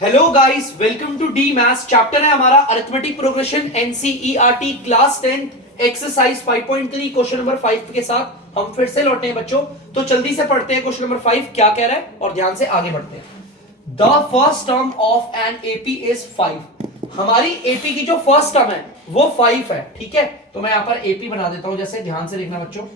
Hello guys, welcome to the maths. Chapter है हमारा arithmetic progression NCERT class 10 exercise 5.3 question number 5 के साथ हम फिर से लौटे हैं बच्चों। तो जल्दी से पढ़ते हैं क्वेश्चन नंबर 5 क्या कह रहा है और ध्यान से आगे बढ़ते हैं। The first term of an AP is 5। हमारी एपी की जो फर्स्ट टर्म है वो 5 है। ठीक है, तो मैं यहां पर एपी बना देता हूं, जैसे ध्यान से देखना बच्चों।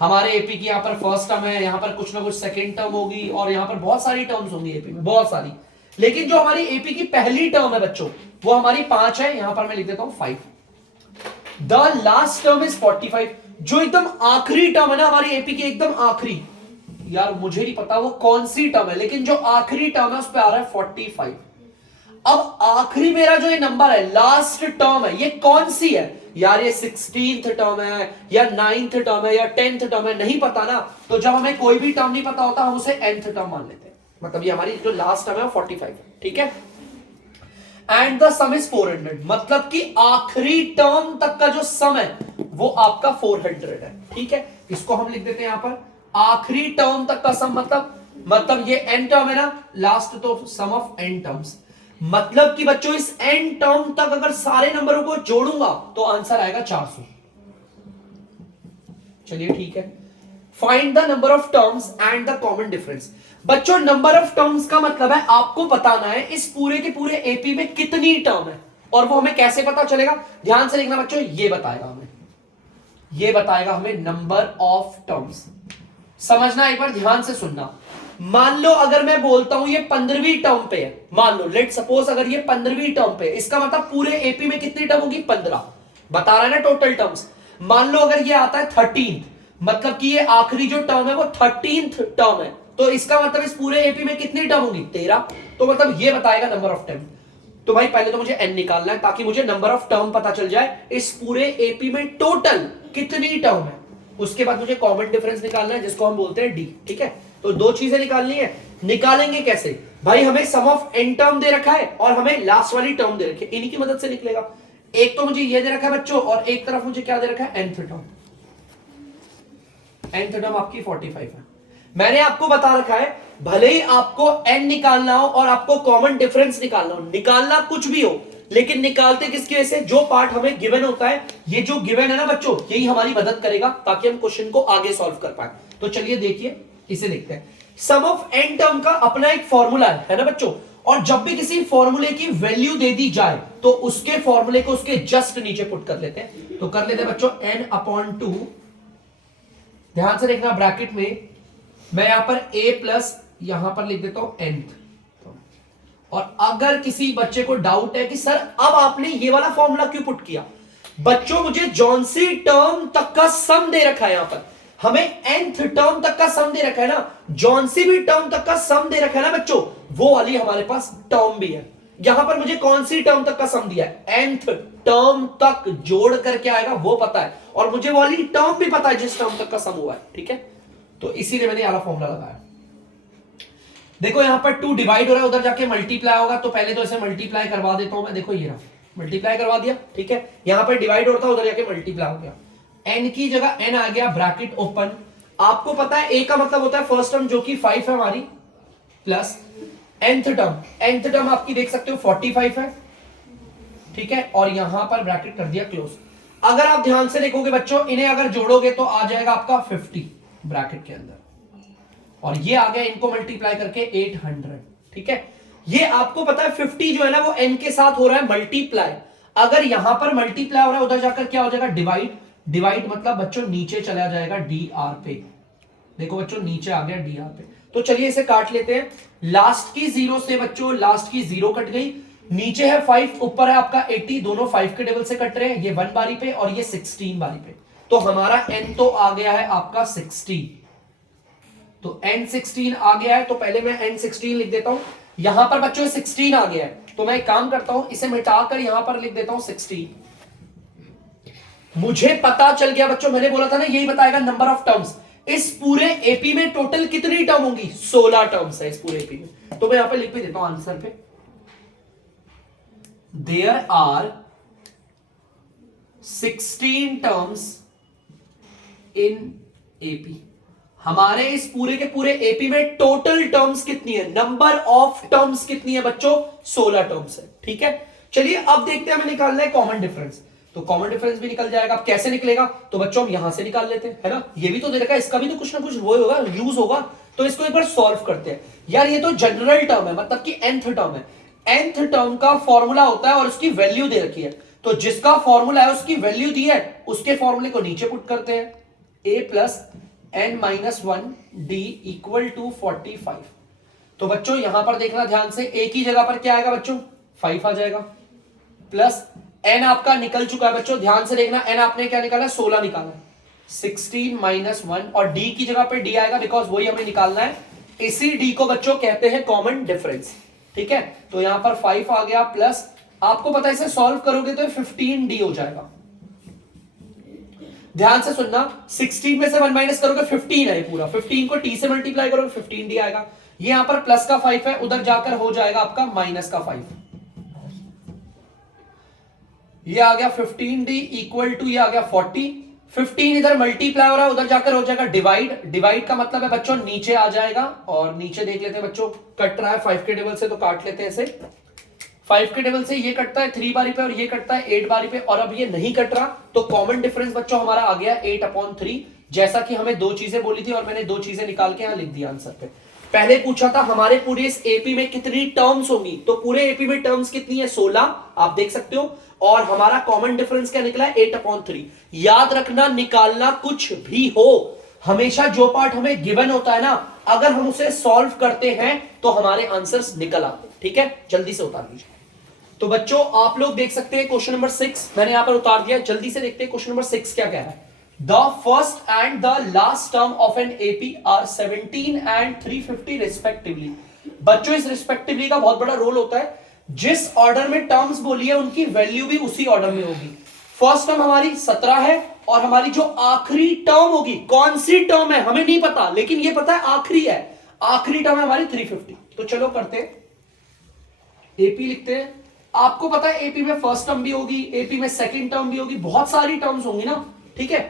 हमारे एपी की यहां पर फर्स्ट टर्म है, यहां पर कुछ ना कुछ सेकंड टर्म होगी और यहां पर बहुत सारी टर्म्स होंगी एपी में, बहुत सारी। लेकिन जो हमारी एपी की पहली टर्म है बच्चों वो हमारी 5 है। यहां पर मैं लिख देता हूं 5। The last term is 45। जो एकदम आखिरी टर्म है ना हमारी एपी की, एकदम आखिरी, यार मुझे नहीं पता वो कौन सी टर्म है, लेकिन जो आखिरी टर्म है उस पर आ रहा है 45। अब आखिरी मेरा जो ये नंबर है, लास्ट टर्म है, ये कौन सी है यार? ये 16th टर्म है या 9th टर्म है या 10th टर्म है, नहीं पता ना। तो जब हमें कोई भी टर्म नहीं पता होता हम उसे nth टर्म मान लेते हैं। मतलब ये हमारी जो लास्ट टर्म है वो 45 है। ठीक है, एंड द सम इज 400। मतलब कि आखिरी टर्म तक का जो सम है वो आपका 400 है। ठीक है, इसको हम लिख देते हैं यहां पर आखिरी टर्म तक का सम। मतलब ये n टर्म है ना, लास्ट, तो सम ऑफ n टर्म्स। मतलब कि बच्चों इस n टर्म तक अगर सारे नंबरों को जोड़ूंगा तो आंसर आएगा 400। चलिए ठीक है, find the number of terms and the common difference. बच्चों नंबर ऑफ टर्म्स का मतलब है आपको बताना है इस पूरे के पूरे एपी में कितनी टर्म है, और वो हमें कैसे पता चलेगा? ध्यान से देखना बच्चों, ये बताएगा हमें नंबर ऑफ टर्म्स। समझना, एक बार ध्यान से सुनना। मान लो अगर मैं बोलता हूं ये 15वीं टर्म पे है, मान लो लेट सपोज अगर ये 15वीं टर्म पे है, इसका मतलब पूरे एपी में कितनी टर्म होगी? 15 बता रहा है ना टोटल टर्म्स। मान लो अगर ये आता है 13th, मतलब कि ये आखिरी जो टर्म है वो 13th टर्म है, तो इसका मतलब इस पूरे एपी में कितनी टर्म होगी? 13। तो मतलब ये बताएगा नंबर ऑफ टर्म। तो भाई पहले तो मुझे n निकालना है ताकि मुझे नंबर ऑफ टर्म पता चल जाए इस पूरे एपी में टोटल कितनी टर्म है। उसके बाद मुझे कॉमन डिफरेंस निकालना है जिसको हम बोलते हैं डी। ठीक है, तो दो चीजें निकालनी है। निकालेंगे कैसे भाई? हमें सम ऑफ n टर्म दे रखा है और हमें लास्ट वाली टर्म दे रखी है, इन्हीं की मदद से निकलेगा। एक तो मुझे ये दे रखा है बच्चों और एक तरफ मुझे क्या दे रखा है? nth term. nth टर्म आपकी 45 है। मैंने आपको बता रखा है भले ही आपको n निकालना हो और आपको कॉमन डिफरेंस निकालना हो, निकालना कुछ भी हो, लेकिन निकालते किसकी वजह से? जो पार्ट हमें गिवन होता है, ये जो गिवन है ना बच्चों, यही हमारी मदद करेगा ताकि हम क्वेश्चन को आगे सॉल्व कर पाए। तो चलिए देखिए, इसे देखते हैं। सम ऑफ n टर्म का अपना एक फॉर्मूला है ना बच्चों, और जब भी किसी फॉर्मूले की वैल्यू दे दी जाए तो उसके फॉर्मूले को उसके जस्ट नीचे पुट कर लेते हैं। तो कर लेते हैं बच्चों n/2, ध्यान से देखना ब्रैकेट में मैं यहां पर a प्लस यहां पर लिख देता हूं nth। और अगर किसी बच्चे को डाउट है कि सर अब आपने ये वाला फॉर्मूला क्यों पुट किया, बच्चों मुझे जॉनसी टर्म तक का सम दे रखा है, यहां पर हमें nth टर्म तक का सम दे रखा है ना, जॉनसी भी टर्म तक का सम दे रखा है ना बच्चों, वो वाली हमारे पास टर्म भी है। यहां पर मुझे कौन सी टर्म तक का सम दिया है? nth टर्म तक जोड़ करके आएगा वो पता है, और मुझे वाली टर्म भी पता है जिस टर्म तक का सम हुआ है। ठीक है, तो इसीलिए मैंने वाला फॉर्मूला लगाया। देखो यहां पर 2 डिवाइड हो रहा है, उधर जाके मल्टीप्लाई होगा, तो पहले तो इसे मल्टीप्लाई करवा देता हूं मैं। देखो ये रहा, मल्टीप्लाई करवा दिया। ठीक है, यहां पर डिवाइड होता है, उधर जाके मल्टीप्लाई हो गया। n की जगह n आ गया, ब्रैकेट ओपन। आपको पता है a का मतलब होता है फर्स्ट टर्म जो कि 5 है हमारी, प्लस nth टर्म आपकी देख सकते हो 45 है। ठीक है, और यहां पर ब्रैकेट कर दिया क्लोज। अगर आप ध्यान से देखोगे बच्चों, इन्हें अगर जोड़ोगे तो आ जाएगा आपका 50 ब्रैकेट के अंदर, और ये आ गया इनको मल्टीप्लाई करके 800। ठीक है, ये आपको पता है 50 जो है ना वो n के साथ हो रहा है मल्टीप्लाई। अगर यहां पर मल्टीप्लाई हो रहा है, उधर जाकर क्या हो जाएगा? डिवाइड मतलब बच्चों नीचे चला जाएगा dr पे। देखो बच्चों नीचे आ गया dr पे। तो चलिए इसे काट लेते हैं। लास्ट की 0 से बच्चों लास्ट की 0 कट गई, नीचे है 5, ऊपर है आपका 80, दोनों 5 के टेबल से कट रहे हैं, ये 1 बारी पे और ये 16 बारी पे। तो हमारा n तो आ गया है आपका 16। तो n16 आ गया है, तो पहले मैं n16 लिख देता हूं। यहां पर बच्चों 16 आ गया है, तो मैं एक काम करता हूं, इसे मिटाकर यहां पर लिख देता हूं 16। मुझे पता चल गया बच्चों, मैंने बोला था ना यही बताएगा नंबर ऑफ टर्म्स। इस पूरे एपी में टोटल कितनी टर्म होंगी? 16 टर्म्स है इस पूरे एपी में। तो मैं यहां पर लिख भी देता हूं आंसर पे, there are 16 terms in AP. हमारे इस पूरे के पूरे एपी में टोटल टर्म्स कितनी है, नंबर ऑफ टर्म्स कितनी है बच्चों, 16 टर्म्स है। ठीक है, चलिए अब देखते हैं हमें निकालना है कॉमन डिफरेंस। तो कॉमन डिफरेंस भी निकल जाएगा। अब कैसे निकलेगा, तो बच्चों हम यहां से निकाल लेते हैं, है ना, ये भी तो दे रखा है, इसका भी तो कुछ ना कुछ वो होगा, यूज होगा। तो इसको एक बार सॉल्व करते हैं। यार ये तो जनरल टर्म है, मतलब कि nth टर्म है। nth टर्म का फॉर्मूला होता है और उसकी वैल्यू दे रखी है। तो जिसका फॉर्मूला है उसकी वैल्यू दी है, उसके फॉर्मूले को नीचे पुट करते हैं, a plus n minus 1 d equal to 45। तो बच्चों यहां पर देखना ध्यान से, a की जगह पर क्या आएगा बच्चों, 5 आ जाएगा, प्लस n आपका निकल चुका है बच्चों, ध्यान से देखना, n आपने क्या निकाला है, 16 निकाला है, 16 माइनस 1, और d की जगह पे d आएगा बिकॉज वही हमें निकालना है। इसी d को बच्चों कहते हैं कॉमन डिफरेंस। ठीक है, तो यहां पर 5 आ गया, प्लस आपको पता है इसे सॉल्व करोगे तो 15d हो जाएगा। ध्यान से सुनना, 16 में से 1 माइनस करोगे 15 है पूरा, 15 को t से मल्टीप्लाई करोगे 15d आएगा। ये यहां पर प्लस का 5 है, उधर जाकर हो जाएगा आपका माइनस का 5। ये आ गया 15d इक्वल टू, ये आ गया 40। 15 इधर मल्टीप्लाई हो रहा है, उधर जाकर हो जाएगा डिवाइड। डिवाइड का मतलब है बच्चों नीचे आ जाएगा, और नीचे देख लेते हैं बच्चों, कट रहा है 5 के टेबल से, तो काट लेते हैं इसे। 5 के टेबल से ये कटता है 3 बारी पे, और ये कटता है 8 बारी पे, और अब ये नहीं कट रहा, तो कॉमन डिफरेंस बच्चों हमारा आ गया 8/3। जैसा कि हमें दो चीजें बोली थी और मैंने दो चीजें निकाल के यहां लिख दिया आंसर पे। पहले पूछा था हमारे पूरे इस एपी में कितनी टर्म्स होंगी, तो पूरे एपी में टर्म्स कितनी है, 16, आप देख सकते हो। और हमारा कॉमन डिफरेंस क्या निकला है, 8/3। याद रखना, निकालना कुछ भी हो, हमेशा जो पार्ट हमें गिवन होता है ना, अगर हम उसे सॉल्व करते हैं तो हमारे आंसर्स निकल आते हैं। ठीक है, जल्दी से उतार दीजिए। तो बच्चों आप लोग देख सकते हैं क्वेश्चन नंबर 6 मैंने यहां पर उतार दिया। जल्दी से देखते हैं क्वेश्चन नंबर 6 क्या कह रहा है। The first and the last term of an AP are 17 and 350 respectively. बच्चों इस रिस्पेक्टिवली का बहुत बड़ा रोल होता है, जिस ऑर्डर में टर्म्स बोली है उनकी वैल्यू भी उसी ऑर्डर में होगी। फर्स्ट टर्म हमारी 17 है, और हमारी जो आखिरी टर्म होगी, कौन सी टर्म है हमें नहीं पता, लेकिन ये पता है आखिरी है, आखिरी टर्म है हमारी 350। तो चलो करते हैं, एपी लिखते हैं। आपको पता है एपी में फर्स्ट टर्म भी होगी, एपी में सेकंड टर्म भी होगी, बहुत सारी टर्म्स होंगी ना। ठीक है,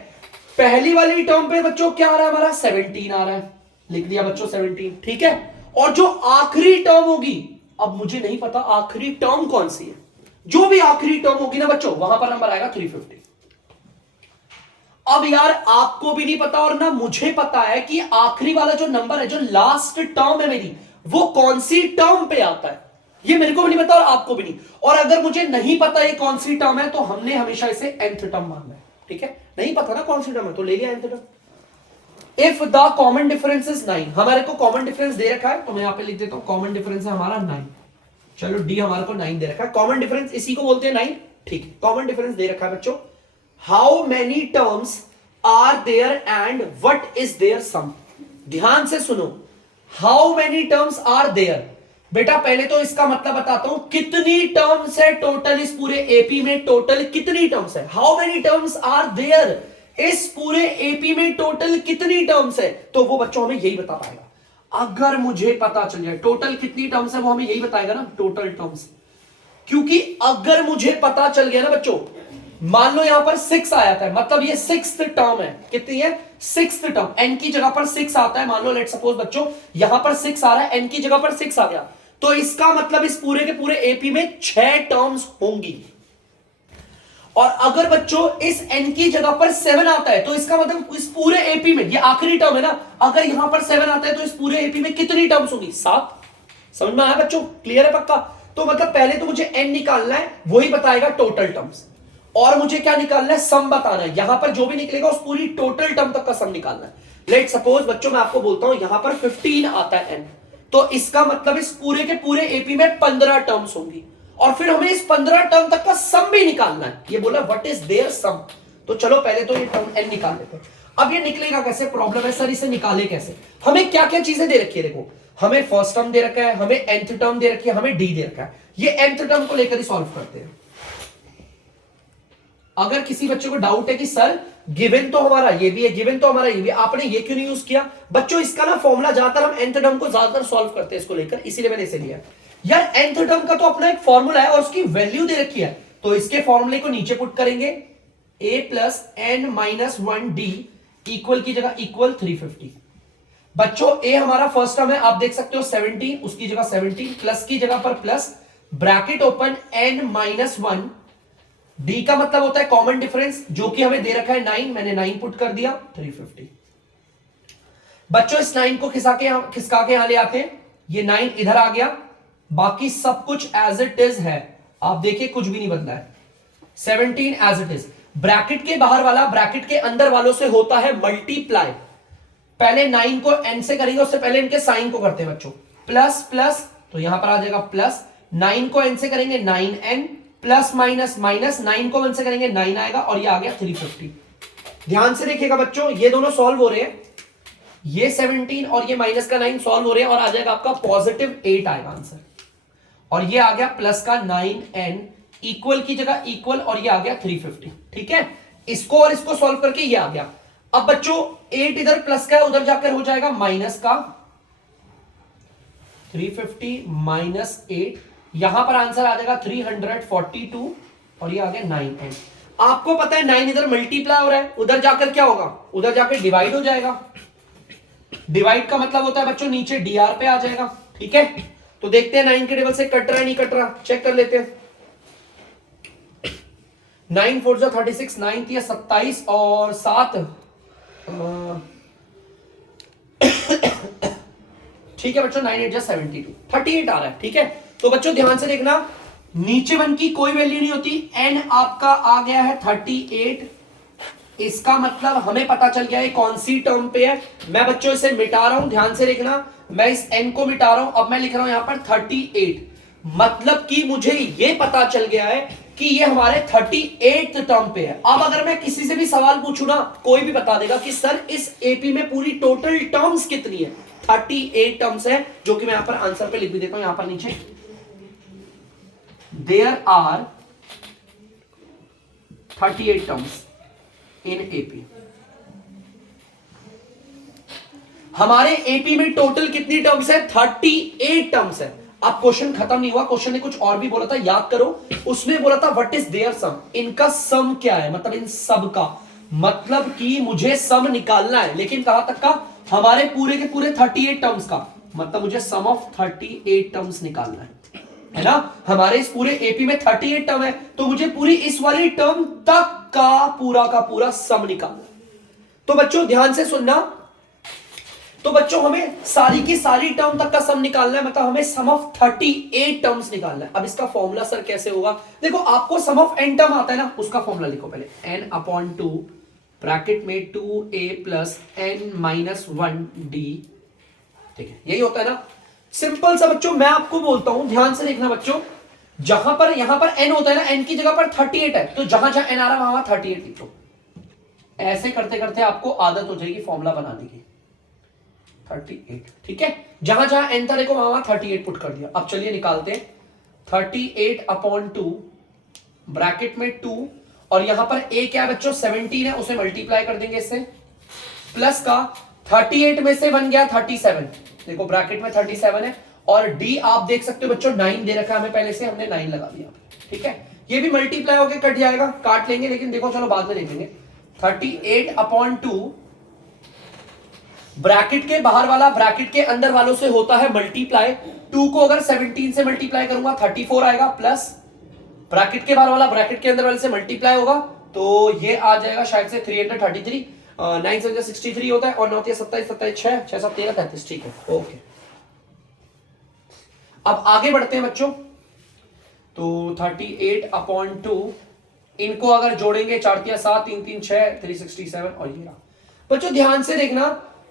पहली वाली टर्म पे बच्चों क्या आ रहा है, हमारा 17 आ रहा है, लिख दिया बच्चों 17। ठीक है, और जो आखिरी टर्म होगी, अब मुझे नहीं पता आखिरी टर्म कौन सी है, जो भी आखिरी टर्म होगी ना बच्चों, वहां पर नंबर आएगा 350। अब यार आपको भी नहीं पता और ना मुझे पता है कि आखिरी वाला जो नंबर है, जो लास्ट टर्म है मेरी, वो कौन सी टर्म पे आता है, ये मेरे को भी नहीं पता और आपको भी नहीं। और अगर मुझे नहीं पता ये कौन सी टर्म है, तो हमने हमेशा इसे nth टर्म मानना है। ठीक है, नहीं पता ना कौन सी टर्म है, तो ले लिया nth term. If the common difference is 9, हमारे को कॉमन डिफरेंस दे रखा है, तो मैं यहां पे लिख देता हूं कॉमन डिफरेंस है हमारा 9। चलो डी हमारे को 9 दे रखा है, कॉमन डिफरेंस इसी को बोलते हैं 9। ठीक है, कॉमन डिफरेंस दे रखा है बच्चों। How many terms are there and what is their sum. ध्यान से सुनो, how many terms are there, बेटा पहले तो इसका मतलब बताता हूं, कितनी टर्म्स है टोटल इस पूरे एपी में, टोटल कितनी टर्म्स है, how many terms are there, इस पूरे एपी में टोटल कितनी टर्म्स है, तो वो बच्चों हमें यही बता पाएगा। अगर मुझे पता चल जाए टोटल कितनी टर्म्स है, वो हमें यही बताएगा ना, टोटल टर्म्स। क्योंकि अगर मुझे पता चल गया ना बच्चों, मान लो यहां पर 6 आया था, मतलब ये 6th टर्म है, कितनी है, 6th टर्म, n की जगह पर 6 आता है, मान लो लेट सपोज बच्चों यहां पर 6 आ रहा है, n की जगह पर 6 आ गया, तो इसका मतलब इस पूरे के पूरे एपी में 6 टर्म्स होंगी। और अगर बच्चों इस n की जगह पर 7 आता है, तो इसका मतलब इस पूरे एपी में, ये आखिरी टर्म है ना, अगर यहां पर 7 आता है तो इस पूरे एपी में कितनी टर्म्स होंगी, 7। समझ में आया बच्चों, क्लियर है पक्का। तो मतलब पहले तो मुझे n निकालना है, वही बताएगा टोटल टर्म्स, और मुझे क्या निकालना है, सम बताना है। यहां पर जो भी निकलेगा उस पूरी टोटल टर्म तक का सम निकालना है। लेट सपोज बच्चों मैं आपको बोलता हूं यहां पर 15 आता है n, तो इसका मतलब इस पूरे के पूरे एपी में 15 टर्म्स होंगी, और फिर हमें इस 15 टर्म तक का सम भी निकालना है। ये बोला व्हाट इज देयर सम, तो चलो पहले तो ये टर्म n निकाल लेते हैं। अब ये निकलेगा कैसे, प्रॉब्लम है सर इसे निकाले कैसे। हमें क्या क्या चीजें दे रखी है, देखो हमें फर्स्ट टर्म दे रखा है, हमें nth टर्म दे रखी है, हमें d दे रखा है। ये nth टर्म को लेकर ही सॉल्व करते हैं। अगर किसी बच्चे को डाउट है कि सर गिवन तो हमारा ये भी है, गिवन तो हमारा ये भी, आपने ये क्यों नहीं यूज किया, बच्चों इसका ना फॉर्मूला ज्यादातर हम nth टर्म को ज्यादातर सॉल्व करते हैं इसको लेकर, इसीलिए मैंने इसे लिया। यार nth टर्म का तो अपना एक फॉर्मूला है और उसकी वैल्यू दे रखी है, तो इसके फॉर्मूले को नीचे पुट करेंगे, a plus n minus 1 d equal की जगह इक्वल 350। बच्चों ए हमारा फर्स्ट टर्म है, आप देख सकते हो 17, उसकी जगह 17, प्लस की जगह पर plus, bracket open n minus 1, D का मतलब होता है कॉमन डिफरेंस, जो कि हमें दे रखा है 9, मैंने 9 पुट कर दिया, 350। बच्चों इस 9 को खिसका के यहां ले आते हैं, ये 9 इधर आ गया, बाकी सब कुछ एज इट इज है, आप देखिए कुछ भी नहीं बदला है, 17 एज इट इज। ब्रैकेट के बाहर वाला ब्रैकेट के अंदर वालों से होता है मल्टीप्लाई, पहले 9 को n से करेंगे, उससे पहले इनके साइन को करते हैं बच्चों, प्लस प्लस, तो यहां पर आ जाएगा प्लस, 9 को n से करेंगे 9n, प्लस माइनस माइनस, 9 को 1 से करेंगे 9 आएगा, और ये आ गया 350। ध्यान से देखिएगा बच्चों, ये दोनों सॉल्व हो रहे हैं, ये 17 और ये माइनस का 9 सॉल्व हो रहे हैं, और आ जाएगा आपका पॉजिटिव 8 आएगा आंसर, और ये आ गया प्लस का 9n, इक्वल की जगह इक्वल, और ये आ गया 350। ठीक है, इसको और इसको सॉल्व करके ये आ गया। अब बच्चों 8 इधर प्लस का है, उधर जाकर हो जाएगा माइनस का, 350 माइनस 8, यहां पर आंसर आ जाएगा 342, और ये आ गया 9n। आपको पता है 9 इधर मल्टीप्लाई हो रहा है, उधर जाकर क्या होगा, उधर जाकर डिवाइड हो जाएगा, डिवाइड का मतलब होता है बच्चों नीचे dr पे आ जाएगा। ठीक है, तो देखते हैं 9 के टेबल से कट रहा है नहीं कट रहा, चेक कर लेते हैं। 9 4 जा 36, 9 या 27 और 7, ठीक है बच्चों, 9 8 जा 72, 38 आ रहा है। ठीक है, तो बच्चों ध्यान से देखना, नीचे वन की कोई वैल्यू नहीं होती, n आपका आ गया है 38, इसका मतलब हमें पता चल गया है कौन सी टर्म पे है। मैं बच्चों इसे मिटा रहा हूं, ध्यान से देखना, मैं इस n को मिटा रहा हूं, अब मैं लिख रहा हूं यहां पर 38, मतलब कि मुझे ये पता चल गया है कि ये हमारे 38th टर्म पे है। अब अगर मैं किसी से भी सवाल पूछूं ना, कोई भी बता देगा कि सर इस एपी में पूरी टोटल टर्म्स कितनी है, 38 टर्म्स है, जो कि मैं यहां पर आंसर पे लिख भी देता हूं, यहां पर नीचे, there are 38 terms in AP. हमारे एपी में टोटल कितनी टर्म्स है, 38 टर्म्स है। अब क्वेश्चन खत्म नहीं हुआ, क्वेश्चन ने कुछ और भी बोला था, याद करो, उसने बोला था व्हाट इज देयर सम, इनका सम क्या है, मतलब इन सब का, मतलब कि मुझे सम निकालना है, लेकिन कहां तक का, हमारे पूरे के पूरे 38 टर्म्स का, मतलब मुझे सम ऑफ 38 टर्म्स निकालना है ना। हमारे इस पूरे एपी में 38 टर्म है, तो मुझे पूरी इस वाली टर्म तक का पूरा सम निकालना है। तो बच्चों ध्यान से सुनना, तो बच्चों हमें सारी की सारी टर्म तक का सम निकालना है, मतलब हमें सम ऑफ 38 टर्म्स निकालना है। अब इसका फॉर्मूला सर कैसे होगा, देखो आपको सम ऑफ n टर्म आता है ना, उसका फॉर्मूला लिखो पहले, n/2 ब्रैकेट में 2a plus n minus 1d, ठीक है, यही होता है ना, सिंपल सा बच्चों। मैं आपको बोलता हूं, ध्यान से देखना बच्चों, जहां पर यहां पर n होता है ना, n की जगह पर 38 है, तो जहां जहां n आ रहा है वहां 38 लिखो। ऐसे करते करते आपको आदत हो जाएगी फॉर्मूला बनाने की, 38, ठीक है, जहां जहां n था देखो वहां 38 पुट कर दिया। अब चलिए निकालते हैं, 38/2 ब्रैकेट में 2, और यहां पर a क्या है बच्चों, 17 है, उसे मल्टीप्लाई कर देंगे इससे, प्लस का 38 में से बन गया 37, देखो ब्रैकेट में 37 है, और d आप देख सकते हो बच्चों 9 दे रखा है हमें पहले से, हमने 9 लगा दिया। ठीक है, ये भी मल्टीप्लाई होके कट जाएगा, काट लेंगे, लेकिन देखो चलो बाद में देखेंगे। 38/2 ब्रैकेट के बाहर वाला ब्रैकेट के अंदर वालों से होता है मल्टीप्लाई, 2 को अगर 17 से मल्टीप्लाई करूंगा 34 आएगा, प्लस ब्रैकेट के बाहर वाला ब्रैकेट के अंदर वाले से मल्टीप्लाई होगा, तो ये आ जाएगा शायद से 333, 9 से 63 होता है, और 9 से 27, 27 6 6 7 13 33, ठीक है, ओके। अब आगे बढ़ते हैं बच्चों, तो 38/2 इनको अगर जोड़ेंगे 4 3 7 3 3 6 367, और ये रहा बच्चों। ध्यान से देखना,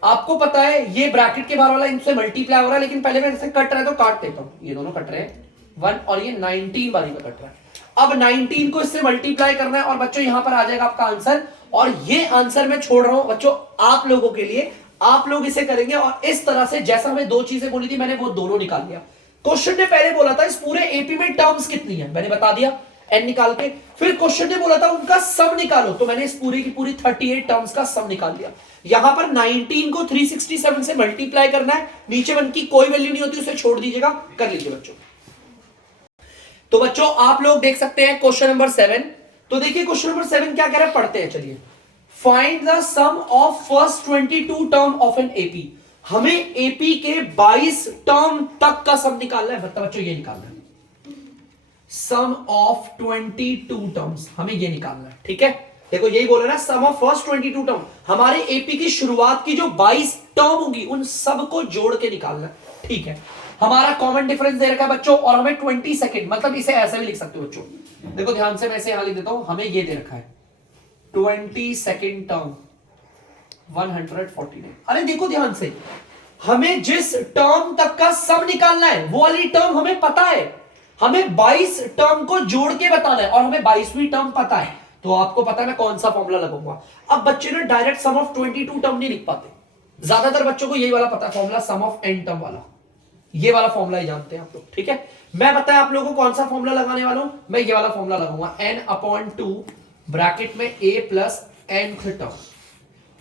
आपको पता है ये ब्रैकेट के बाहर वाला इनसे मल्टीप्लाई हो रहा है, लेकिन पहले मैं इसे कट रहा है तो काट देता हूं, ये दोनों कट रहे हैं 1, और ये 19 बारी में कट रहा है। अब 19 को इससे मल्टीप्लाई करना है, और बच्चों यहां पर आ जाएगा आपका आंसर, और ये आंसर मैं छोड़ रहा हूं बच्चों आप लोगों के लिए, आप लोग इसे करेंगे, और इस तरह से जैसा हमें दो चीजें बोली थी मैंने वो दोनों निकाल लिया। क्वेश्चन ने पहले बोला था इस पूरे एपी में टर्म्स कितनी है, मैंने बता दिया n निकाल के, फिर क्वेश्चन ने बोला था उनका सम निकालो, तो मैंने इस पूरी की पूरी 38 टर्म्स का सम निकाल दिया। यहां पर 19 को 367 से मल्टीप्लाई करना है, नीचे वन की कोई वैल्यू नहीं होती, उसे छोड़ दीजिएगा, कर लीजिए बच्चों। तो बच्चों आप लोग देख सकते हैं क्वेश्चन नंबर 7, तो देखिए क्वेश्चन नंबर 7 क्या कह रहा है, पढ़ते हैं चलिए। Find the sum of first 22 term of an AP, हमें एपी के 22 टर्म तक का सम निकालना है, मतलब बच्चों ये निकालना है सम ऑफ 22 टर्म्स, हमें ये निकालना है। ठीक है, देखो यही बोला ना, सम ऑफ फर्स्ट 22 टर्म, हमारे एपी की शुरुआत की जो 22 टर्म होंगी उन सब को जोड़ के निकालना है। ठीक है, हमारा कॉमन डिफरेंस दे रखा है बच्चों, और हमें 20 सेकेंड, मतलब इसे ऐसे भी लिख सकते हो बच्चों, देखो ध्यान से मैं इसे यहां लिख देता हूं, हमें ये दे रखा है 20 सेकेंड टर्म 149। अरे देखो ध्यान से, हमें जिस टर्म तक का सम निकालना है वो वाली टर्म हमें पता है, हमें 22 टर्म को जोड़ के बताना है, और हमें 22वीं टर्म पता है, तो आपको पता है मैं कौन सा फॉर्मूला लगाऊंगा। अब बच्चे ना डायरेक्ट सम ऑफ 22 टर्म नहीं लिख पाते, ज्यादातर बच्चों को यही वाला पता है formula, sum of n term वाला, ये वाला फॉर्मूला ही जानते हैं आप लोग। ठीक है, मैं बताया आप लोगों को कौन सा फॉर्मूला लगाने वाला हूं, मैं ये वाला फॉर्मूला लगाऊंगा n/2 ब्रैकेट में a प्लस nth टर्म।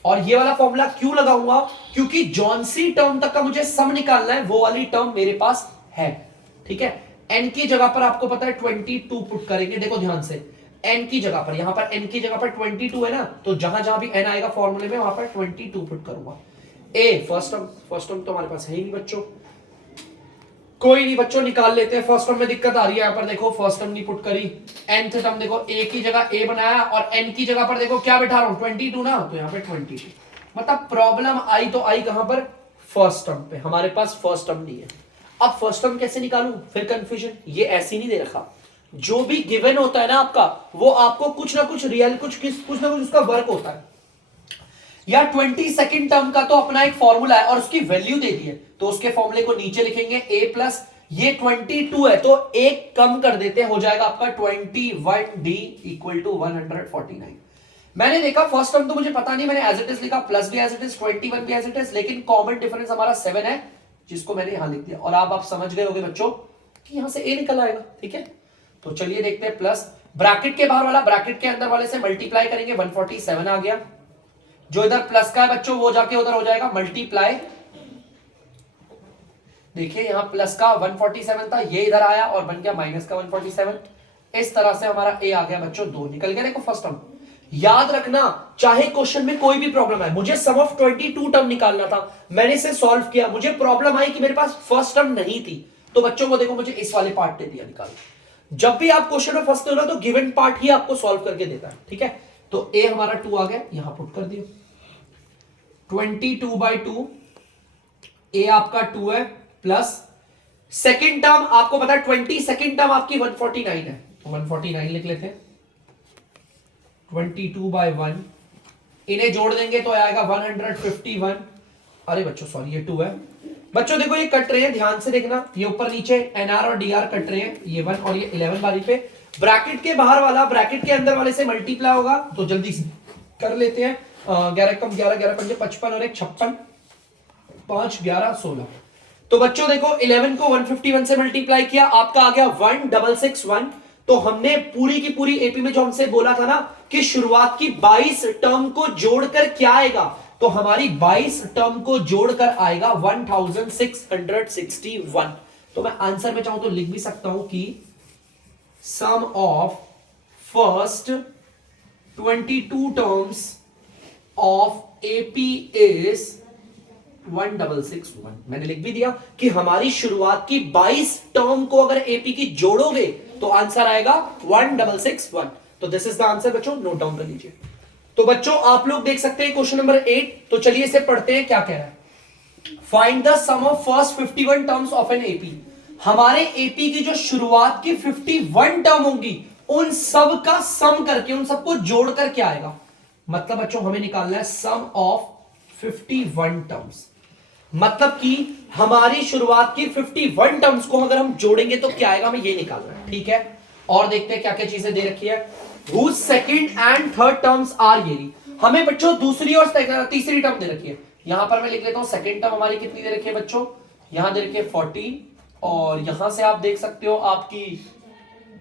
और ये वाला फॉर्मूला क्यों लगाऊंगा, क्योंकि जॉनसी टर्म तक का मुझे सम निकालना है, वो वाली टर्म मेरे पास है। ठीक है, n की जगह पर आपको पता है 22 पुट करेंगे, देखो ध्यान से, n की जगह पर, यहां पर n की जगह पर 22 है ना, तो जहां जहां भी n आएगा फॉर्मूले में वहां पर 22 पुट करूंगा। a फर्स्ट टर्म तो हमारे पास है ही नहीं बच्चों, कोई नहीं बच्चों, निकाल लेते हैं। फर्स्ट टर्म में दिक्कत आ रही है, यहां पर देखो फर्स्ट टर्म नहीं पुट करी, nth टर्म देखो a की जगह a बनाया, और n की जगह पर देखो क्या बैठा रहा हूं 22 ना, तो यहां पे 22, मतलब प्रॉब्लम आई तो आई कहां पर, फर्स्ट टर्म पे, हमारे पास फर्स्ट टर्म नहीं है। अब फर्स्ट टर्म कैसे निकालूं, फिर कंफ्यूजन, ये ऐसे नहीं दे रखा, जो भी गिवन होता है ना आपका, वो आपको कुछ ना कुछ रियल, कुछ ना कुछ उसका वर्क होता है। या 20 सेकेंड टर्म का तो अपना एक फॉर्मूला है और उसकी वैल्यू दे दी है, तो उसके फॉर्मूले को नीचे लिखेंगे a प्लस, ये 22 है तो एक कम कर देते हैं, हो जाएगा आपका 21d इक्वल टू 149। मैंने देखा फर्स्ट टर्म तो मुझे पता नहीं, मैंने एज इट इज लिखा, प्लस भी एज इट इज, 21 भी एज इट इज, लेकिन कॉमन डिफरेंस हमारा 7 है, जिसको मैंने यहां लिख दिया, और आप समझ गए होंगे बच्चों कि यहां से a निकल आएगा। ठीक है, तो चलिए देखते हैं, प्लस ब्रैकेट के बाहर वाला ब्रैकेट के अंदर वाले से मल्टीप्लाई करेंगे, 147 आ गया, जो इधर प्लस का है बच्चों वो जाके उधर हो जाएगा मल्टीप्लाई, देखिए यहां प्लस का 147 था, ये इधर आया और बन गया माइनस का 147, इस तरह से हमारा a आ गया बच्चों 2 निकल गया। देखो फर्स्ट टर्म, याद रखना चाहे क्वेश्चन में कोई भी प्रॉब्लम है, मुझे सम ऑफ 22 टर्म निकालना था, मैंने इसे सॉल्व किया, मुझे प्रॉब्लम आई कि मेरे पास फर्स्ट टर्म नहीं थी, तो बच्चों को देखो मुझे इस वाले पार्ट दे दिया निकाल। जब भी आप क्वेश्चन में फंसते हो ना, तो गिवन पार्ट ही आपको सॉल्व करके देता है। ठीक है, तो a हमारा 2 आ गया, यहां पुट कर दिया, 22/2, a आपका 2 है, प्लस सेकेंड टर्म आपको पता है 20 सेकेंड टर्म आपकी 149 है, तो 149 लिख लेते हैं, 22/1, इन्हें जोड़ देंगे तो आएगा 151। अरे बच्चों सॉरी, ये 2 है बच्चों, देखो ये कट रहे हैं, ध्यान से देखना, ये ऊपर नीचे nr और dr कट रहे हैं, ये 1 और ये 11 बारी पे, ब्रैकेट के बाहर वाला ब्रैकेट के अंदर वाले से मल्टीप्लाई होगा, तो जल्दी से कर लेते हैं, 11 कम 11, 11 पंजे 55 और 1 56, 5 11 16। तो बच्चों देखो 11 को 151 से मल्टीप्लाई किया, आपका आ गया 1661। तो हमने पूरी की पूरी एपी में जो हमसे बोला था ना कि शुरुआत की 22 टर्म को जोड़कर क्या आएगा, तो हमारी 22 टर्म को जोड़कर आएगा 1661। तो मैं आंसर में चाहूं तो लिख भी सकता हूं कि sum of first 22 terms of AP is 1661। मैंने लिख भी दिया कि हमारी शुरुआत की 22 टर्म को अगर एपी की जोड़ोगे तो आंसर आएगा 1661। तो दिस इज द आंसर बच्चों, नोट डाउन कर लीजिए। तो बच्चों आप लोग देख सकते हैं क्वेश्चन नंबर 8, तो चलिए इसे पढ़ते हैं, क्या कह रहा है, find the sum of first 51 terms of an AP. हमारे एपी की जो शुरुआत की 51 टर्म होंगी उन सब का सम करके, उन सबको जोड़कर क्या आएगा, मतलब बच्चों हमें निकालना है सम ऑफ 51 टर्म्स, मतलब कि हमारी शुरुआत की 51 टर्म्स को अगर हम जोड़ेंगे तो क्या आएगा, हमें ये निकालना है। ठीक है, और देखते हैं क्या क्या चीजें दे रखी है। Whose second and third terms are ये रही, हमें बच्चों दूसरी और तीसरी टर्म दे रखी है। यहां पर मैं लिख लेता हूं सेकंड टर्म हमारी कितनी दे रखी है बच्चों, यहां दे रखी है 40, और यहां से आप देख सकते हो आपकी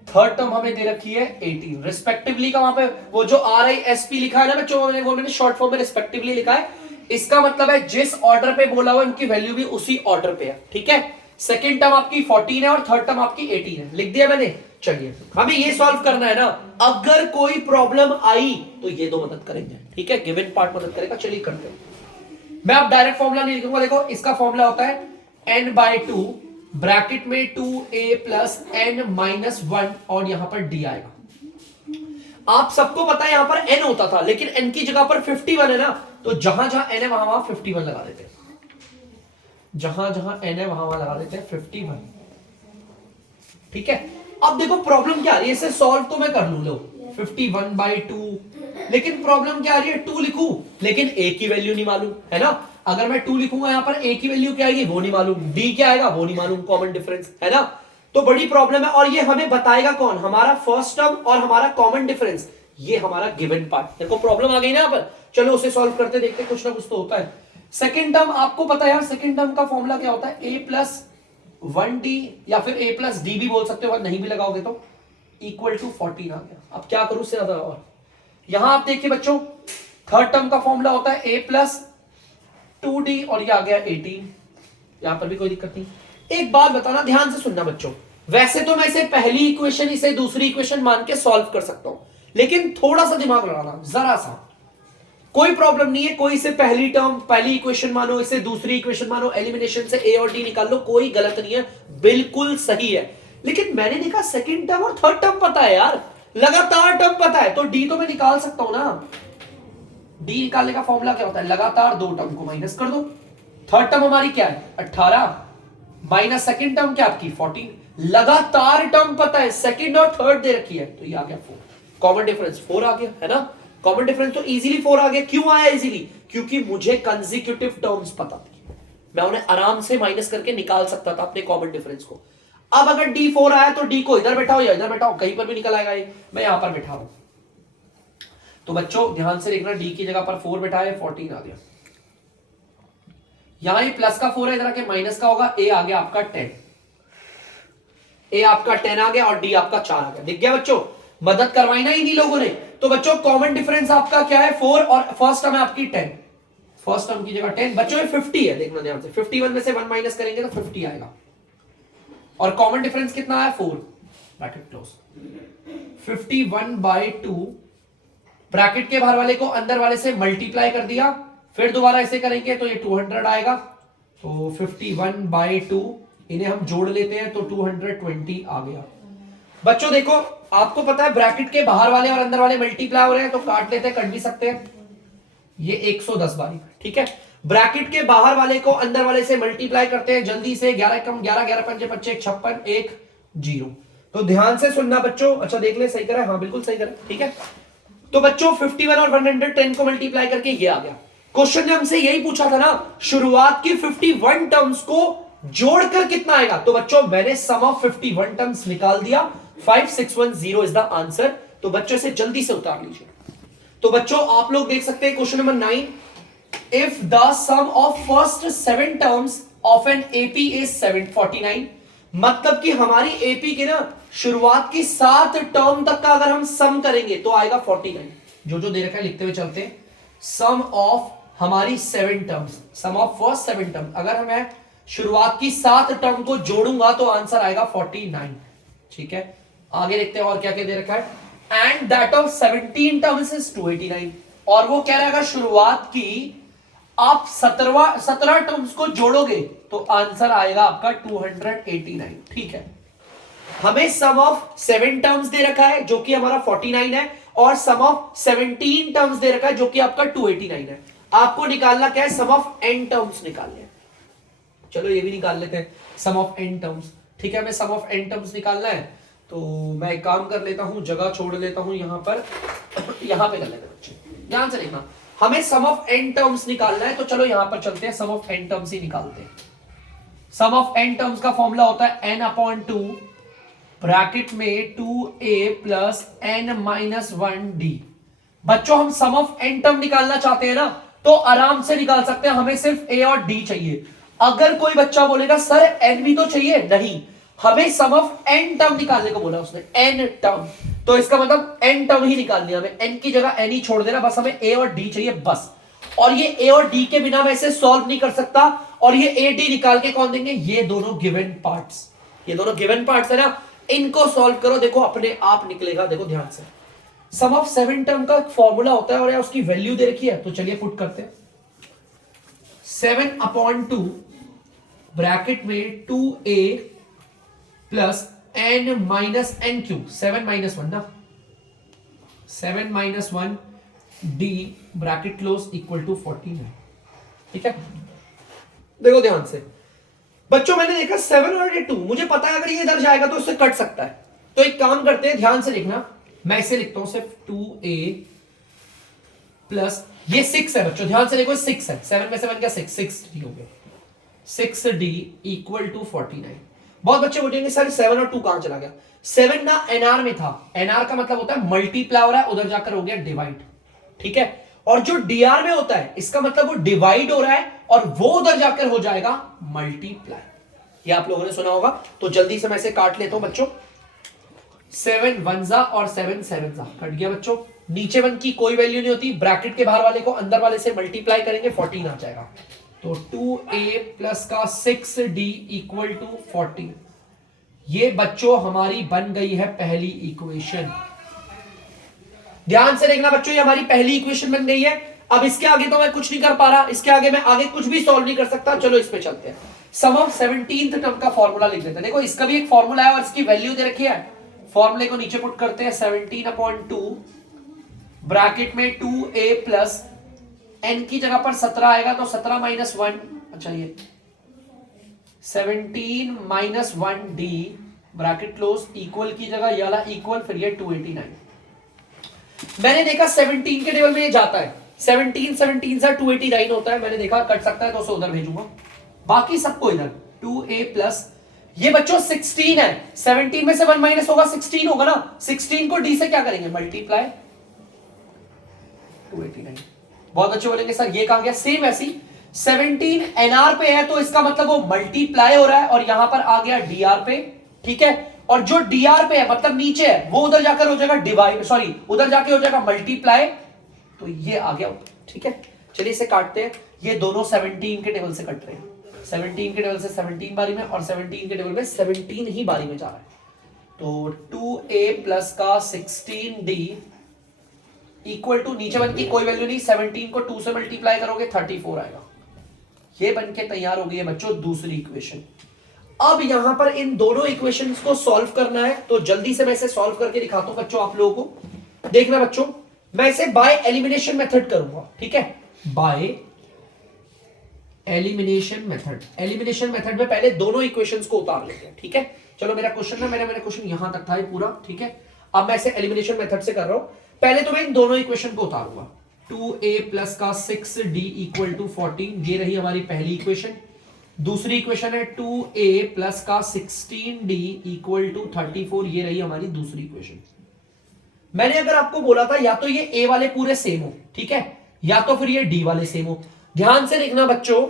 थर्ड टर्म हमें दे रखी है 18 रिस्पेक्टिवली का। वहां पे वो जो RISP लिखा है ना बच्चों, वो मैंने शॉर्ट फॉर्म में रिस्पेक्टिवली लिखा है, इसका मतलब है जिस ऑर्डर पे बोला हुआ उनकी वैल्यू भी उसी ऑर्डर पे है। ठीक है, सेकंड टर्म आपकी 14 है और थर्ड टर्म आपकी 18 है, लिख दिया मैंने। चलिए हमें ये सॉल्व करना है ना, अगर कोई प्रॉब्लम आई तो ये दो मदद करेंगे। ठीक है, गिवन पार्ट मदद करेगा, चलिए करते हैं। मैं अब डायरेक्ट फॉर्मूला नहीं लिखूंगा, देखो इसका फॉर्मूला होता है n/2 ब्रैकेट में 2a प्लस n माइनस 1 और यहां पर d आएगा। आप सबको पता है यहां पर n होता था, लेकिन n की जगह पर 51 है ना, तो जहां जहां n है वहां वहां 51 लगा देते हैं, जहां जहां n है वहां वहां लगा देते हैं 51। ठीक है, अब देखो प्रॉब्लम क्या आ रही है, इसे सॉल्व तो मैं कर लू, लो 51/2, लेकिन प्रॉब्लम क्या आ रही है, 2 लिखूं लेकिन a की वैल्यू नहीं मालूम है ना। अगर मैं 2 लिखूंगा यहां पर a की वैल्यू क्या आएगी वो नहीं मालूम, d क्या आएगा वो नहीं मालूम, कॉमन डिफरेंस है ना, तो बड़ी प्रॉब्लम है। और ये हमें बताएगा कौन, हमारा फर्स्ट टर्म और हमारा कॉमन डिफरेंस, ये हमारा गिवन पार्ट। देखो प्रॉब्लम आ गई ना यहाँ पर, चलो उसे सॉल्व करते देखते, कुछ ना कुछ तो होता है। सेकंड टर्म आपको पता है यार, सेकंड टर्म का फॉर्मूला क्या होता है, a प्लस 1d या फिर a प्लस d भी बोल सकते हो, नहीं भी लगाओगे तो इक्वल टू 14 आ गया। अब क्या करूं उससे ज्यादा, और यहां आप देखिए बच्चों थर्ड टर्म का फॉर्मूला होता है a प्लस 2d और ये आ गया 18, यहां पर भी कोई दिक्कत नहीं। एक बात बताना, ध्यान से सुनना बच्चों, वैसे तो मैं इसे पहली इक्वेशन इसे दूसरी इक्वेशन मान के सॉल्व कर सकता हूं, लेकिन थोड़ा सा दिमाग लगाना, जरा सा, कोई प्रॉब्लम नहीं है, कोई इसे पहली टर्म पहली इक्वेशन मानो, इसे दूसरी इक्वेशन मानो, एलिमिनेशन से a और d निकाल लो, कोई गलत नहीं है, बिल्कुल सही है। लेकिन मैंने देखा सेकंड टर्म और थर्ड टर्म पता है यार, लगातार टर्म पता है, तो d तो मैं निकाल सकता हूं ना। d निकालने का फॉर्मूला क्या होता है, लगातार दो टर्म को माइनस कर दो। थर्ड टर्म हमारी क्या है 18 माइनस सेकंड टर्म क्या आपकी 14, लगातार टर्म पता है, सेकंड और थर्ड दे रखी है, तो ये आ गया 4, कॉमन डिफरेंस 4 आ गया है ना। कॉमन डिफरेंस तो इजीली 4 आ गया, क्यों आया इजीली, क्योंकि मुझे कंसेक्यूटिव टर्म्स पता थी, मैं उन्हें आराम से माइनस करके निकाल सकता था अपने कॉमन डिफरेंस को। अब अगर d4 आया तो d को इधर बैठाओ या इधर बैठाओ, कहीं पर भी निकल आएगा ये, मैं यहां पर बैठा हूं। तो बच्चों ध्यान से देखना, d की जगह पर 4 बैठाए 14 आ गया, यहां ये प्लस का 4 है, इधर आके माइनस का होगा, a आ गया आपका 10, a आपका 10 आ गया और d आपका 4 आ गया। दिख गया बच्चों, मदद करवाई ना इन्हीं लोगों ने। तो बच्चों कॉमन डिफरेंस आपका क्या है 4 और फर्स्ट टर्म है आपकी 10, फर्स्ट टर्म की जगह 10, बच्चों ये 50 है, देखना ध्यान से, 51 में से 1 माइनस करेंगे तो 50 आएगा, और कॉमन डिफरेंस कितना है 4, ब्रैकेट क्लोज, 51/2 ब्रैकेट के बाहर वाले को अंदर वाले से मल्टीप्लाई कर दिया, फिर दोबारा ऐसे करेंगे तो ये 200 आएगा, तो 51/2 इन्हें हम जोड़ लेते हैं तो 220 आ गया। बच्चों देखो आपको पता है ब्रैकेट के बाहर वाले और अंदर वाले मल्टीप्लाई हो रहे हैं, तो काट लेते हैं, कट भी सकते हैं, ये 110 बारी, ठीक है। ब्रैकेट के बाहर वाले को अंदर वाले से मल्टीप्लाई करते हैं जल्दी से, 11 कम 11 11 पंजे 25 56 1 0। तो ध्यान से सुनना बच्चों, अच्छा देख ले सही करा है, हाँ बिल्कुल सही करा, ठीक है। तो बच्चों 51 और 110 को मल्टीप्लाई करके ये आ गया। क्वेश्चन ने हमसे यही पूछा था ना, शुरुआत की 51 टर्म्स को जोड़कर कितना आएगा, तो बच्चों मैंने सम ऑफ 51 टर्म्स निकाल दिया, 5610 इज द आंसर। तो बच्चों से जल्दी से उतार लीजिए। तो बच्चों आप लोग देख सकते हैं question number 9, if the sum of first 7 terms of an AP is 749, मतलब कि हमारी एपी के ना शुरुआत की 7 टर्म तक का अगर हम सम करेंगे तो आएगा 49। जो जो दे रखा है लिखते हुए चलते हैं, सम ऑफ हमारी 7 terms, sum of first 7 term, अगर मैं शुरुआत की 7 टर्म को जोड़ूंगा तो आंसर आएगा 49, ठीक है। आगे देखते हैं और क्या क्या दे रखा है, and that of 17 terms is 289, और वो कह रहा है शुरुआत की आप 17 टर्म्स को जोड़ोगे तो आंसर आएगा आपका 289, ठीक है। हमें सम ऑफ 7 टर्म्स दे रखा है जो कि हमारा 49 है, और सम ऑफ 17 टर्म्स दे रखा है जो कि आपका 289 है। आपको निकालना क्या है, सम ऑफ n टर्म्स निकालने हैं। चलो ये भी निकाल लेते हैं, सम ऑफ n टर्म्स, ठीक है। हमें सम ऑफ n टर्म्स निकालना है, तो मैं एक काम कर लेता हूं, जगह छोड़ लेता हूं यहां पर, यहां पे कर लेते हैं बच्चे, ध्यान से देखना। हमें सम ऑफ n टर्म्स निकालना है, तो चलो यहां पर चलते हैं, सम ऑफ n टर्म्स ही निकालते हैं। सम ऑफ n टर्म्स का फॉर्मूला होता है n/2 ब्रैकेट में 2a plus n minus 1d। बच्चों हम सम ऑफ n टर्म निकालना चाहते हैं ना, तो आराम से निकाल सकते हैं, हमें सिर्फ a और d चाहिए। अगर कोई बच्चा बोलेगा सर n भी तो चाहिए, नहीं, हमें सम ऑफ n टर्म निकालने को बोला उसने, n टर्म, तो इसका मतलब n टर्म ही निकालनी है हमें, n की जगह n ही छोड़ देना, बस हमें a और d चाहिए बस। और ये a और d के बिना मैं इसे सॉल्व नहीं कर सकता, और ये a d निकाल के कौन देंगे, ये दोनों गिवन पार्ट्स, ये दोनों गिवन पार्ट्स है ना, इनको सॉल्व करो, देखो अपने आप निकलेगा। देखो ध्यान से, सम ऑफ 7 टर्म का फॉर्मूला होता है और या उसकी वैल्यू दे रखी है, तो चलिए पुट करते हैं। 7/2 ब्रैकेट में 2a प्लस n माइनस एन क्यू, 7 माइनस 1 ना, 7 minus 1 d bracket close equal to 14 है। ठीक है, देखो ध्यान से बच्चों, मैंने देखा 7 और 2, मुझे पता है अगर ये इधर जाएगा तो उससे कट सकता है, तो एक काम करते हैं, ध्यान से देखना, मैं इसे लिखता हूं सिर्फ 2a प्लस ये 6 है बच्चों, ध्यान से देखो 6 है, 7 में से 1 क्या 6d हो गया, 6d इक्वल टू 49। बहुत बच्चे बोलेंगे सर 7 और 2 कहां चला गया, 7 ना एनआर में था, एनआर का मतलब होता है मल्टीप्लाई हो रहा है, उधर जाकर हो गया डिवाइड। ठीक है, और जो डीआर में होता है इसका मतलब वो डिवाइड हो रहा है और वो उधर जाकर हो जाएगा मल्टीप्लाई। ये आप लोगों ने सुना होगा, तो जल्दी से मैं इसे काट लेता हूं बच्चों, 7 1 और 7 7 कट गया बच्चों, नीचे 1 की कोई वैल्यू नहीं होती, ब्रैकेट के बाहर वाले को अंदर वाले से मल्टीप्लाई करेंगे 14 आ जाएगा, तो 2a प्लस का 6d इक्वल टू 14। ये बच्चों हमारी बन गई है पहली इक्वेशन। ध्यान से देखना बच्चों, ये हमारी पहली इक्वेशन बन गई है। अब इसके आगे तो मैं कुछ नहीं कर पा रहा, इसके आगे मैं आगे कुछ भी सॉल्व नहीं कर सकता, चलो इस पे चलते हैं। सम ऑफ 17th टर्म का फॉर्मूला लिख देते हैं। देखो इसका भी एक फॉर्मूला है और इसकी वैल्यू दे रखी है, फॉर्मूले को नीचे पुट करते हैं, 17/2 ब्रैकेट में 2a प्लस n की जगह पर 17 आएगा तो 17 माइनस 1, अच्छा ये 17 minus 1d bracket close equal की जगह ये वाला इक्वल, फिर ये 289। मैंने देखा 17 के टेबल में ये जाता है, 17 17 से 289 होता है, मैंने देखा कट सकता है तो उसे उधर भेजूंगा, बाकी सबको इधर 2a प्लस ये बच्चों 16 है, 17 में से 1 माइनस होगा 16 होगा ना, 16 को d से क्या करेंगे मल्टीप्लाई 289। बहुत अच्छे बोलेंगे सर ये कहां गया, सेम ऐसी 17 एनआर पे है तो इसका मतलब वो मल्टीप्लाई हो रहा है और यहां पर आ गया डीआर पे। ठीक है, और जो डीआर पे है मतलब नीचे है वो उधर जाकर हो जाएगा डिवाइड, सॉरी उधर जाके हो जाएगा मल्टीप्लाई, तो ये आ गया। ठीक है, चलिए इसे काटते हैं, ये दोनों 17 के टेबल से कट रहे हैं, 17 के टेबल से 17 बारी में और 17 के टेबल में 17 ही बारी में जा रहा है, तो 2a प्लस का 16d इक्वल टू नीचे 1 की कोई वैल्यू नहीं, 17 को 2 से मल्टीप्लाई करोगे 34 आएगा। ये बनके तैयार हो गई है बच्चों दूसरी इक्वेशन। अब यहां पर इन दोनों इक्वेशंस को सॉल्व करना है, तो जल्दी से मैं इसे सॉल्व करके दिखाता हूं बच्चों आप लोगों को। देखना बच्चों, मैं इसे बाय एलिमिनेशन मेथड करूंगा। ठीक है, by elimination method, elimination method में पहले दोनों इक्वेशंस को उतार लेते हैं। ठीक है, चलो मेरा क्वेश्चन ना, मेरा क्वेश्चन यहां तक था ये पूरा। ठीक है, अब मैं इसे एलिमिनेशन मेथड से कर रहा हूं, पहले तो मैं इन दोनों इक्वेशन को उतारूंगा, 2a प्लस का 6d इक्वल टू 14, ये रही हमारी पहली इक्वेशन। दूसरी इक्वेशन है 2a प्लस का 16d इक्वल टू 34, ये रही हमारी दूसरी इक्वेशन। मैंने अगर आपको बोला था या तो ये a वाले पूरे सेम हो, ठीक है, या तो फिर ये d वाले सेम हो। ध्यान से देखना बच्चों,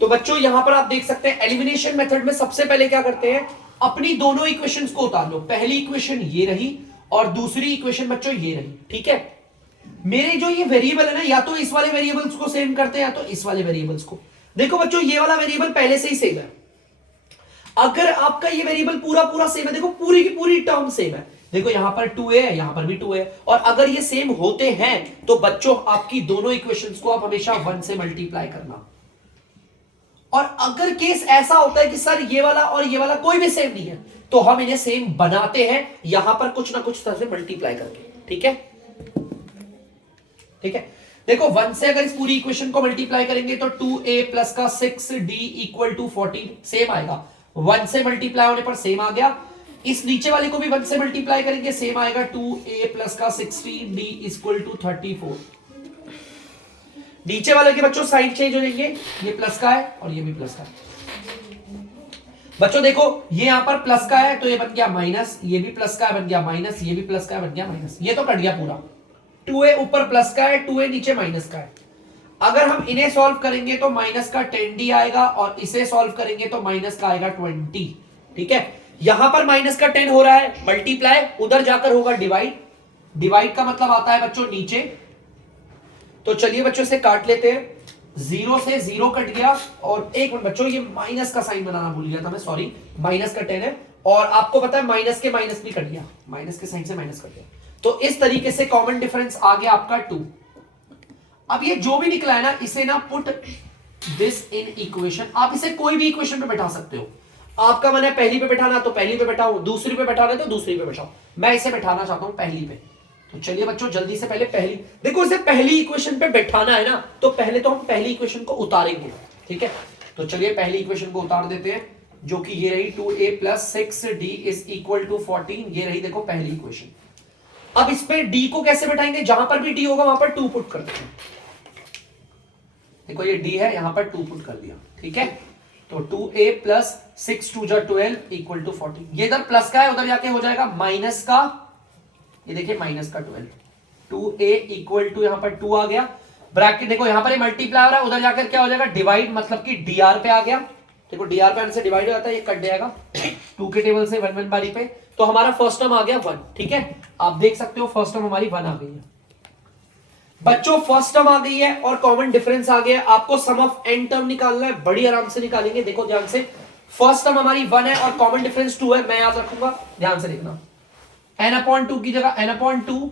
तो बच्चों यहां पर आप देख सकते हैं एलिमिनेशन मेथड में सबसे पहले क्या करते हैं, अपनी दोनों इक्वेशंस को उतार लो। पहली इक्वेशन ये रही और दूसरी इक्वेशन बच्चों ये रही। ठीक है, मेरे जो ये वेरिएबल है ना, या तो इस वाले वेरिएबल्स को सेम करते हैं या तो इस वाले वेरिएबल्स को। देखो बच्चों ये वाला वेरिएबल पहले से ही सेम है, अगर आपका ये वेरिएबल पूरा पूरा सेम है, देखो पूरी की पूरी टर्म सेम है, देखो यहां पर 2a है, यहां पर भी 2a है, और अगर ये सेम होते हैं तो बच्चों आपकी दोनों इक्वेशंस को आप हमेशा 1 से मल्टीप्लाई करना। और अगर केस ऐसा होता है कि सर ये वाला और ये वाला कोई भी सेम नहीं है, तो हम इन्हें सेम बनाते हैं यहां पर कुछ ना कुछ तरह से मल्टीप्लाई करके। ठीक है, ठीक है, देखो 1 से अगर इस पूरी इक्वेशन को मल्टीप्लाई करेंगे तो 2a प्लस का 6d इक्वल टू 14 सेम आएगा, 1 से मल्टीप्लाई होने पर सेम आ गया। इस नीचे वाले को भी 1 से मल्टीप्लाई करेंगे सेम आएगा, 2a प्लस का 16d इक्वल टू 34। नीचे वाले के बच्चों साइन चेंज हो जाएंगे, ये प्लस का है और ये भी प्लस का है। बच्चों देखो ये यहां पर प्लस का है तो ये बन गया माइनस, ये भी प्लस का है बन गया माइनस, ये भी प्लस का है बन गया माइनस, ये तो कट गया पूरा। 2a ऊपर प्लस का है, 2a नीचे माइनस का है। अगर हम इन्हें सॉल्व करेंगे तो माइनस का 10d आएगा और इसे सॉल्व करेंगे तो माइनस का आएगा 20। ठीक है, यहां पर माइनस का 10 हो रहा है मल्टीप्लाई, उधर जाकर होगा डिवाइड, डिवाइड का मतलब आता है बच्चों नीचे। तो चलिए बच्चों से काट लेते हैं, 0 से 0 कट गया, और एक मिनट बच्चों ये माइनस का साइन बनाना भूल गया था मैं, सॉरी, माइनस का 10 है, और आपको पता है माइनस के माइनस भी कट गया, माइनस के साइन से माइनस कट गया, तो इस तरीके से कॉमन डिफरेंस आ गया आपका 2। अब ये जो भी निकला है ना, इसे ना पुट दिस इन इक्वेशन। आप इसे कोई भी इक्वेशन पे बैठा सकते हो। आपका मन है पहली पे बैठाना तो पहली पे बैठाओ, दूसरी पे बैठाना तो दूसरी पे बैठाओ। मैं इसे बैठाना चाहता हूं पहली पे। तो चलिए बच्चों जल्दी से पहले पहली, देखो इसे पहली इक्वेशन पे बैठाना है ना, तो पहले तो हम पहली इक्वेशन को उतारेंगे, ठीक है। तो चलिए पहली इक्वेशन को उतार देते हैं, जो कि ये रही 2a + 6d = 14। ये रही देखो पहली इक्वेशन। अब इस पे d को कैसे बैठाएंगे, जहां पर भी d होगा वहां पर 2 पुट कर देते हैं। देखो ये d है, यहां पर 2 पुट कर दिया, ठीक है। तो 2a + 6 2 = 12 = 14। ये इधर प्लस का है, उधर जाके हो जाएगा माइनस का। ये देखिए माइनस का 12। 2a = यहां पर 2 आ गया, ब्रैकेट देखो यहां पर ये मल्टीप्लाई हो रहा है, उधर जाकर क्या हो जाएगा डिवाइड, मतलब कि dr पे आ गया। देखो dr पे आने से डिवाइड हो जाता है, ये कट जाएगा 2 के टेबल से 1 1 बारी पे। तो हमारा फर्स्ट टर्म आ गया 1, ठीक है। आप देख सकते हो फर्स्ट टर्म हमारी 1 आ गई है बच्चों। फर्स्ट टर्म आ गई है और कॉमन डिफरेंस आ गया। आपको सम ऑफ n टर्म निकालना है, बड़ी आराम से निकालेंगे। देखो ध्यान से, फर्स्ट टर्म हमारी 1 है और कॉमन डिफरेंस 2 है, मैं याद रखूंगा, ध्यान से देखना। n/2 की जगह n/2,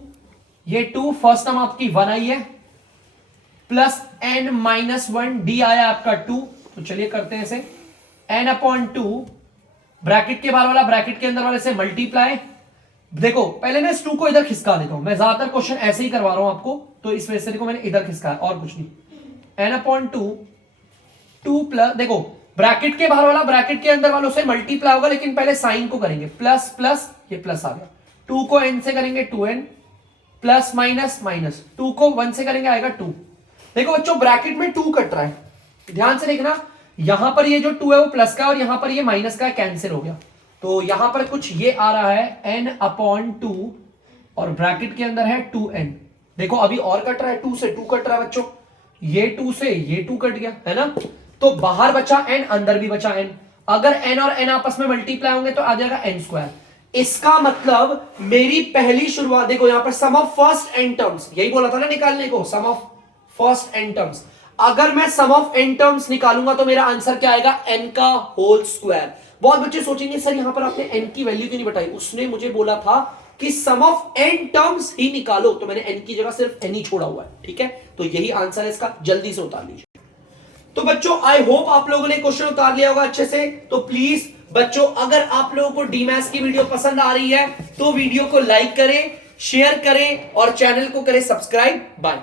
ये 2 फर्स्ट टर्म आपकी 1 आई है, प्लस n-1 d आया आपका 2। तो चलिए करते हैं इसे, n/2 ब्रैकेट के बाहर वाला ब्रैकेट के अंदर वाले से मल्टीप्लाई। देखो पहले ना इस 2 को इधर खिसका देता हूं, मैं ज्यादातर क्वेश्चन ऐसे ही करवा रहा हूं आपको, तो इस वजह से देखो मैंने इधर खिसकाया और कुछ नहीं। n/2 2 प्लस, देखो ब्रैकेट के बाहर वाला ब्रैकेट के अंदर वालों से मल्टीप्लाई होगा, लेकिन पहले साइन को करेंगे, प्लस प्लस, ये प्लस आ गया। 2 को n से करेंगे 2n, प्लस माइनस माइनस, 2 को 1 से करेंगे आएगा 2। देखो बच्चों ब्रैकेट में 2 कट रहा है, ध्यान से देखना। यहां पर ये जो 2 है वो प्लस का, और यहां पर ये माइनस का, कैंसिल हो गया। तो यहां पर कुछ ये आ रहा है n/2 और ब्रैकेट के अंदर है 2n। देखो अभी और कट रहा है, 2 से 2 कट रहा है बच्चों, ये 2 से ये 2 कट गया, है ना। तो बाहर बचा n, अंदर भी बचा n। अगर n और n आपस में मल्टीप्लाई होंगे तो आ जाएगा n²। इसका मतलब मेरी पहली शुरुआत, देखो यहां पर सम ऑफ फर्स्ट n टर्म्स, यही बोला था ना निकालने को, सम ऑफ फर्स्ट n टर्म्स। अगर मैं सम ऑफ n टर्म्स निकालूंगा तो मेरा आंसर क्या आएगा, n का होल स्क्वायर। बहुत बच्चे सोचेंगे सर यहां पर आपने n की वैल्यू क्यों नहीं बताई, उसने मुझे बोला था कि सम ऑफ n टर्म्स ही निकालो, तो मैंने n की जगह सिर्फ n ही छोड़ा हुआ है, ठीक है। तो यही आंसर है इसका, जल्दी से उतार लीजिए। तो बच्चों आई होप आप लोगों ने क्वेश्चन उतार लिया होगा अच्छे से। तो प्लीज बच्चों अगर आप लोगों को डीमैथ्स की वीडियो पसंद आ रही है तो वीडियो को लाइक करें, शेयर करें और चैनल को करें सब्सक्राइब। बाय।